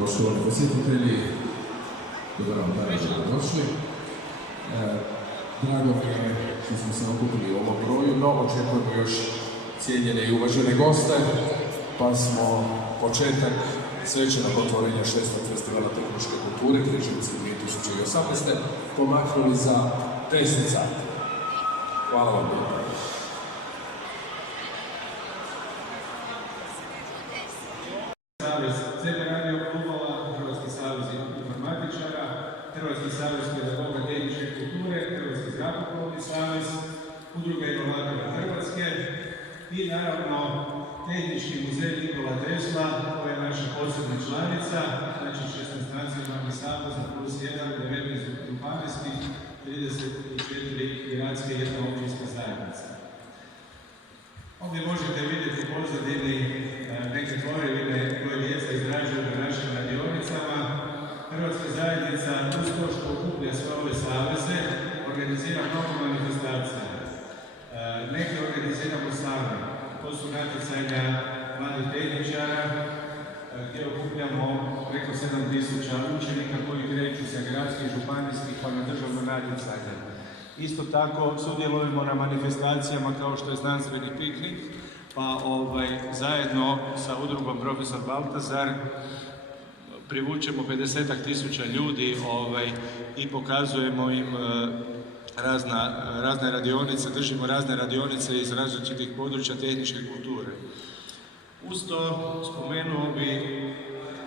Poštovani posjetitelji, dobar vam dan, dobrodošli. Drago mi je što smo se okupili u ovom broju, no očekujemo još cijenjene i uvažene goste, pa smo početak svečanog otvorenja 6. festivala tehničke kulture Križevci 2018. pomaknuli za 10 sati. Hvala vam lijepo. Savez CB radio klubova, Hrvatski savez informatičara, Hrvatski savez pedagoga tehničke kulture, Hrvatski zrakoplovni savez, Udruga inovatora Hrvatske i naravno Tehnički muzej Nikola Tesla, koja je naša posebna članica, znači 16 nacionalnih saveza plus 1, 19 županijskih, 34 gradske i jedna općinska zajednica. Ovdje možete vidjeti u pozadini neke tvorevine koje djeca izrađuju na našim radionicama. Hrvatska zajednica uz to što okuplja sve ove saveze organizira mnogo manifestacija. Neke organiziramo sami. To su natjecanja mladih tehničara gdje okupljamo preko 7000 učenika koji kreću sa gradskih, županijskih pa na državno natjecanje. Isto tako sudjelujemo na manifestacijama kao što je znanstveni piknik, pa zajedno sa udrugom Profesor Baltazar privučemo 50.000 ljudi i pokazujemo im razne radionice, držimo razne radionice iz različitih područja tehničke kulture. Uz to spomenuo bi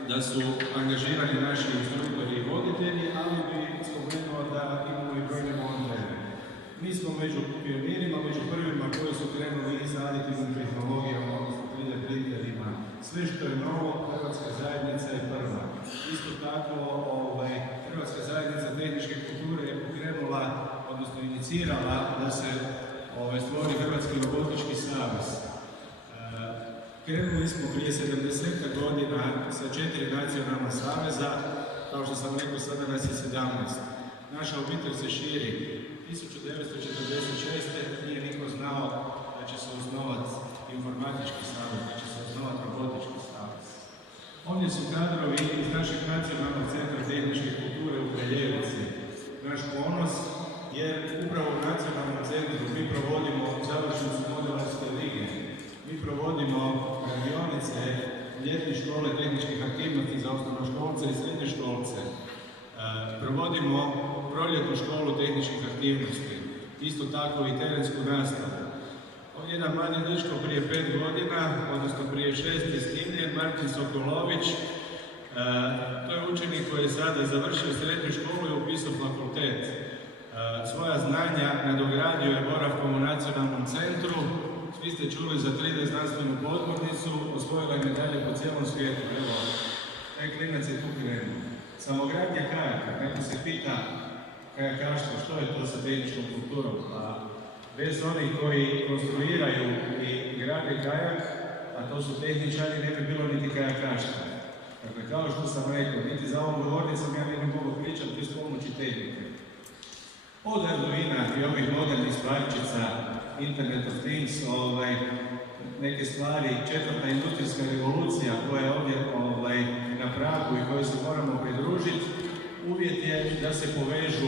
da su angažirani naši instruktori i voditelji, ali bi spomenuo da imamo i brojne volonteri. Mi smo među pionirima, među prvima koji su krenuli i sa aditivnim tehnologijama, odnosno 3D printerima. Sve što je novo, Hrvatska zajednica je prva. Isto tako, Hrvatska zajednica tehničke kulture je pokrenula, odnosno inicirala da se stvori Hrvatski robotički savez. Krenuli smo prije 70 godina sa 4 nacionalna saveza, kao što sam rekao, sada nas je 17. Naša obitelj se širi. 1946. nije niko znao da će se osnovati informatički savez, da će se osnovati robotički savez. Ovdje su kadrovi iz našeg nacionalnog centra tehničke kulture u Kraljevici. Naš ponos, jer upravo u nacionalnom centru mi provodimo završnicu modelarske lige. Mi provodimo radionice ljetne škole tehničkih aktivnosti za osnovnoškolce i srednjoškolce. Provodimo proljetnu školu tehničkih aktivnosti, isto tako i terensku nastavu. Ovdje jedan mladi dečko prije 5 godina, odnosno prije 6 je snimljen, Martin Sokolović. To je učenik koji je sada završio srednju školu i upisao fakultet. Svoja znanja nadogradio je boravkom u nacionalnom centru. Svi ste čuli za 3D znanstvenu podmornicu, osvojila je medalje po cijelom svijetu. Evo, taj klinac je tu krenuo. Samogradnja kajaka, kako se pita kajakaštvo, što je to sa tehničkom kulturom? Pa bez onih koji konstruiraju i grade kajak, a to su tehničari, ne bi bilo niti kajakaštva. Dakle, kao što sam rekao, niti za ovom govornicom ja ne bi mogao pričati bez pomoći tehnike. Od Arduina i ovih modernih stvarčica, Internet of Things, neke stvari, 4. industrijska revolucija koja je ovdje na pragu i kojoj se moramo pridružiti, uvjet je da se povežu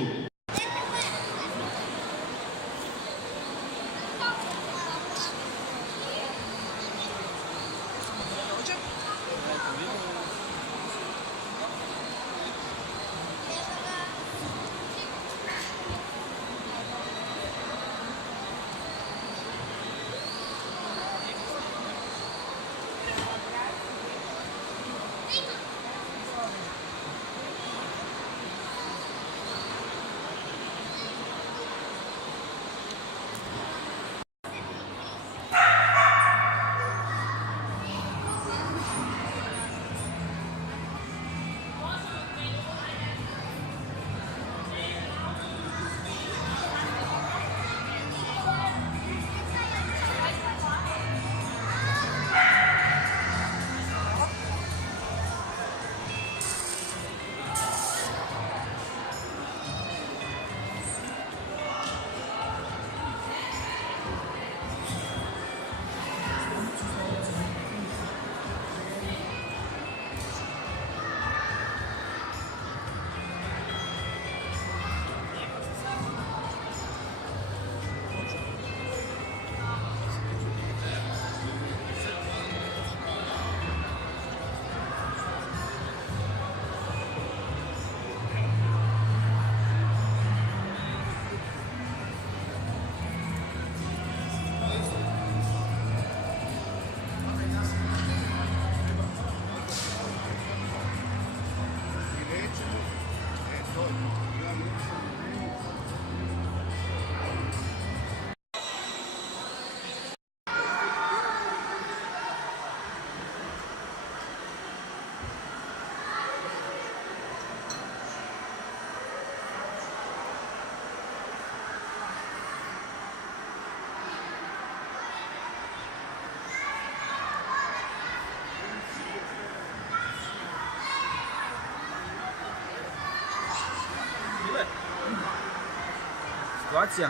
situacija.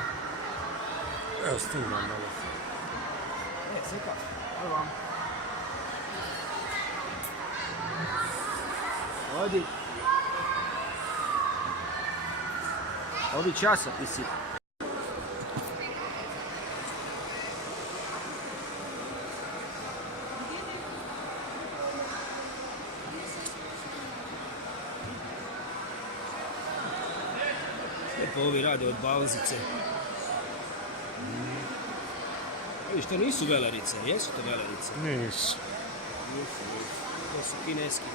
Evo snimam malo. Slika, evo vam. Ovi časopisi. Lijepo ovi rade od balzice. Vidiš, to nisu velerice, jesu to velerice? Nisu. To su kineski.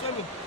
Sve